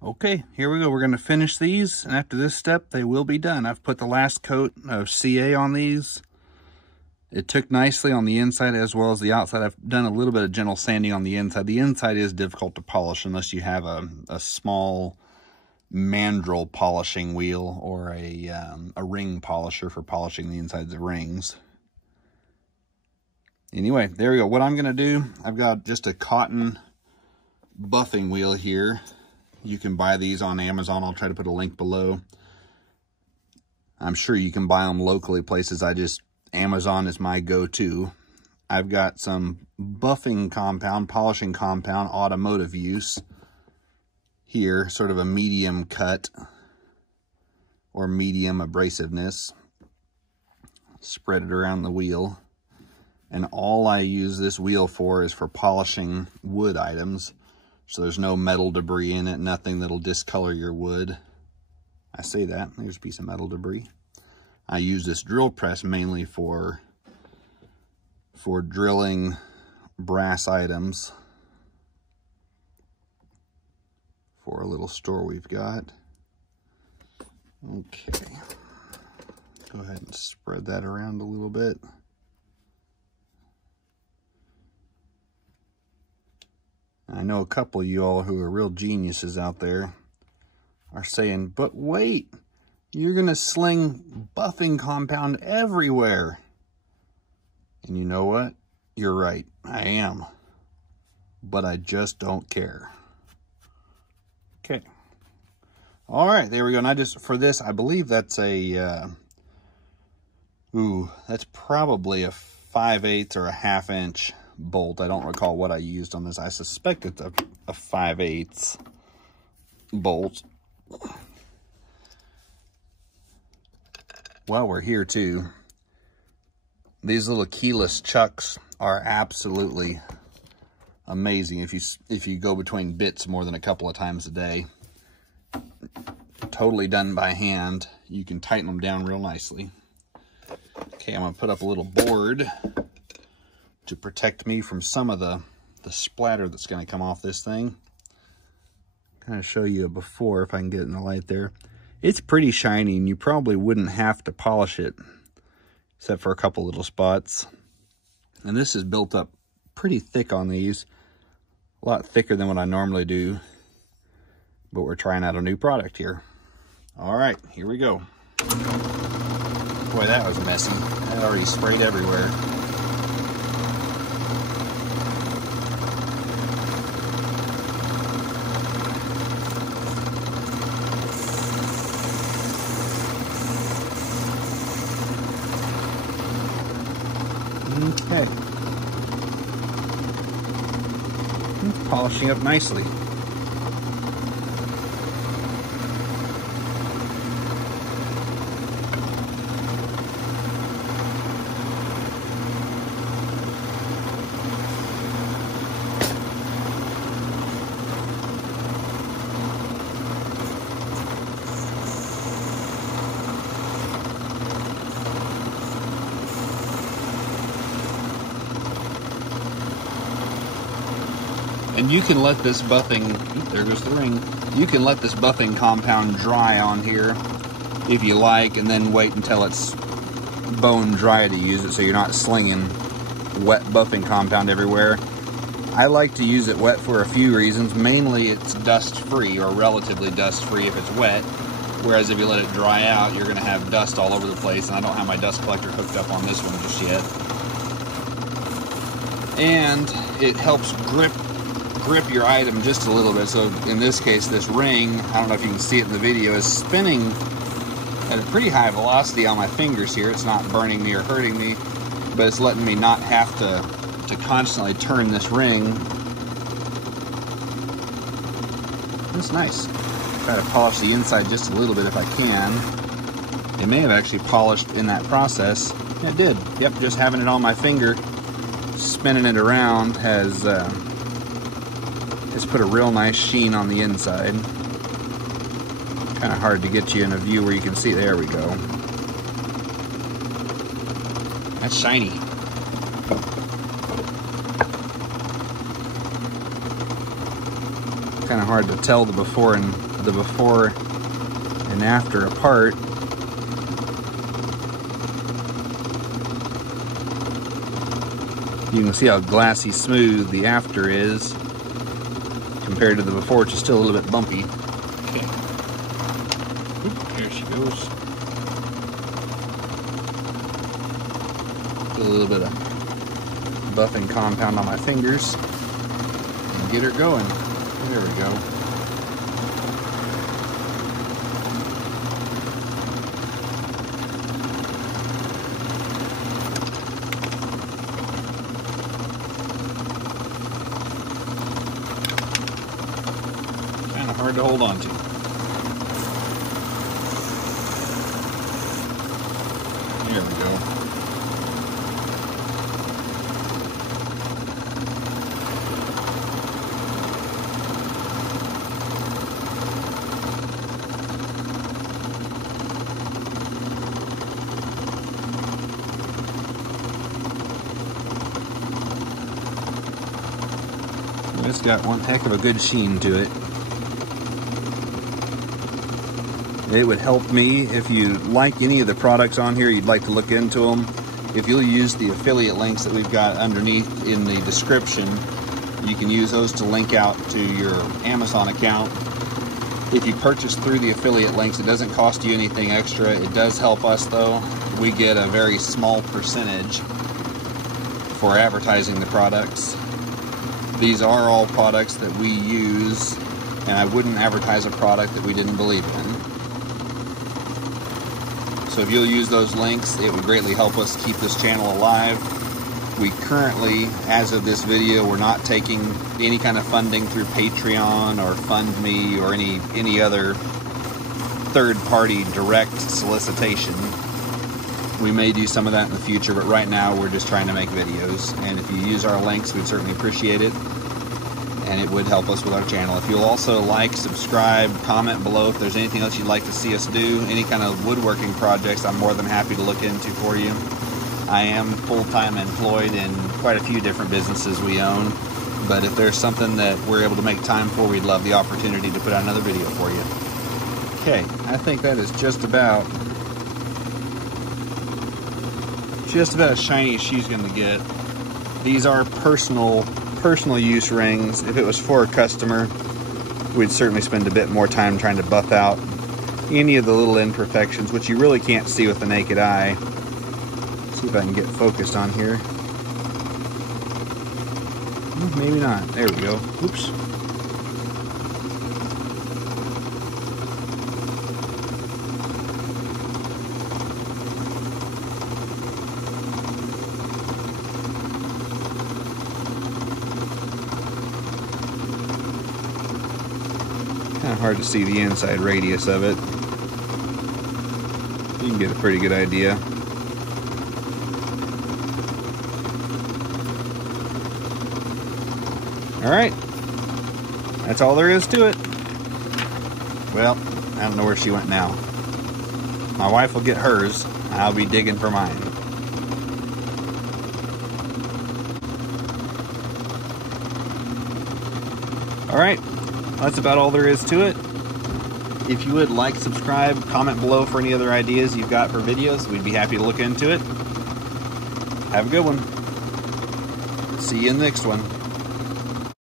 Okay, here we go. We're going to finish these, and after this step, they will be done. I've put the last coat of CA on these. It took nicely on the inside as well as the outside. I've done a little bit of gentle sanding on the inside. The inside is difficult to polish unless you have a small mandrel polishing wheel or a ring polisher for polishing the insides of rings. Anyway, there we go. What I'm going to do, I've got just a cotton buffing wheel here. You can buy these on Amazon. I'll try to put a link below. I'm sure you can buy them locally places. Amazon is my go-to. I've got some buffing compound, polishing compound, automotive use here, sort of a medium cut or medium abrasiveness. Spread it around the wheel. And all I use this wheel for is for polishing wood items. So there's no metal debris in it, nothing that'll discolor your wood. I say that, there's a piece of metal debris. I use this drill press mainly for drilling brass items for a little store we've got. Okay, go ahead and spread that around a little bit. I know a couple of you all who are real geniuses out there are saying, but wait, you're going to sling buffing compound everywhere. And you know what? You're right. I am. But I just don't care. Okay. All right, there we go. And for this, I believe that's that's probably a 5/8 or a 1/2 inch bolt. I don't recall what I used on this. I suspect it's a 5/8 bolt. While we're here too, these little keyless chucks are absolutely amazing if you go between bits more than a couple of times a day. Totally done by hand. You can tighten them down real nicely. Okay, I'm gonna put up a little board to protect me from some of the splatter that's going to come off this thing. Kind of show you a before if I can get in the light there. It's pretty shiny and you probably wouldn't have to polish it except for a couple little spots. And this is built up pretty thick on these, a lot thicker than what I normally do, but we're trying out a new product here. All right, here we go. Boy, that was messy. That already sprayed everywhere. Okay. It's polishing up nicely. And you can let this buffing, there goes the ring, you can let this buffing compound dry on here if you like, and then wait until it's bone dry to use it so you're not slinging wet buffing compound everywhere. I like to use it wet for a few reasons. Mainly it's dust free, or relatively dust free if it's wet, whereas if you let it dry out you're going to have dust all over the place, and I don't have my dust collector hooked up on this one just yet. And it helps grip your item just a little bit. So in this case, this ring, I don't know if you can see it in the video, is spinning at a pretty high velocity on my fingers here. It's not burning me or hurting me, but it's letting me not have to constantly turn this ring. It's nice. Try to polish the inside just a little bit if I can. It may have actually polished in that process. It did. Yep, just having it on my finger, spinning it around has put a real nice sheen on the inside. Kind of hard to get you in a view where you can see. There we go. That's shiny. kind of hard to tell the before and after apart. You can see how glassy smooth the after is compared to the before, which is still a little bit bumpy. Okay. Oop, there she goes. Put a little bit of buffing compound on my fingers and get her going. There we go. Kind of hard to hold on to. There we go. It's got one heck of a good sheen to it. It would help me if you like any of the products on here, you'd like to look into them. If you'll use the affiliate links that we've got underneath in the description, you can use those to link out to your Amazon account. If you purchase through the affiliate links, it doesn't cost you anything extra. It does help us though. We get a very small percentage for advertising the products. These are all products that we use, and I wouldn't advertise a product that we didn't believe in. So if you'll use those links, it would greatly help us keep this channel alive. We currently, as of this video, we're not taking any kind of funding through Patreon or FundMe or any other third-party direct solicitation. We may do some of that in the future, but right now we're just trying to make videos. And if you use our links, we'd certainly appreciate it. And it would help us with our channel. If you'll also like, subscribe, comment below if there's anything else you'd like to see us do, any kind of woodworking projects, I'm more than happy to look into for you. I am full-time employed in quite a few different businesses we own, but if there's something that we're able to make time for, we'd love the opportunity to put out another video for you. Okay, I think that is just about as shiny as she's going to get. These are personal use rings. If it was for a customer, we'd certainly spend a bit more time trying to buff out any of the little imperfections, which you really can't see with the naked eye. Let's see if I can get focused on here. Maybe not. There we go. Oops. Kind of hard to see the inside radius of it. You can get a pretty good idea. Alright, that's all there is to it. Well, I don't know where she went now. My wife will get hers, I'll be digging for mine. Alright, that's about all there is to it. If you would like, subscribe, comment below for any other ideas you've got for videos. We'd be happy to look into it. Have a good one. See you in the next one.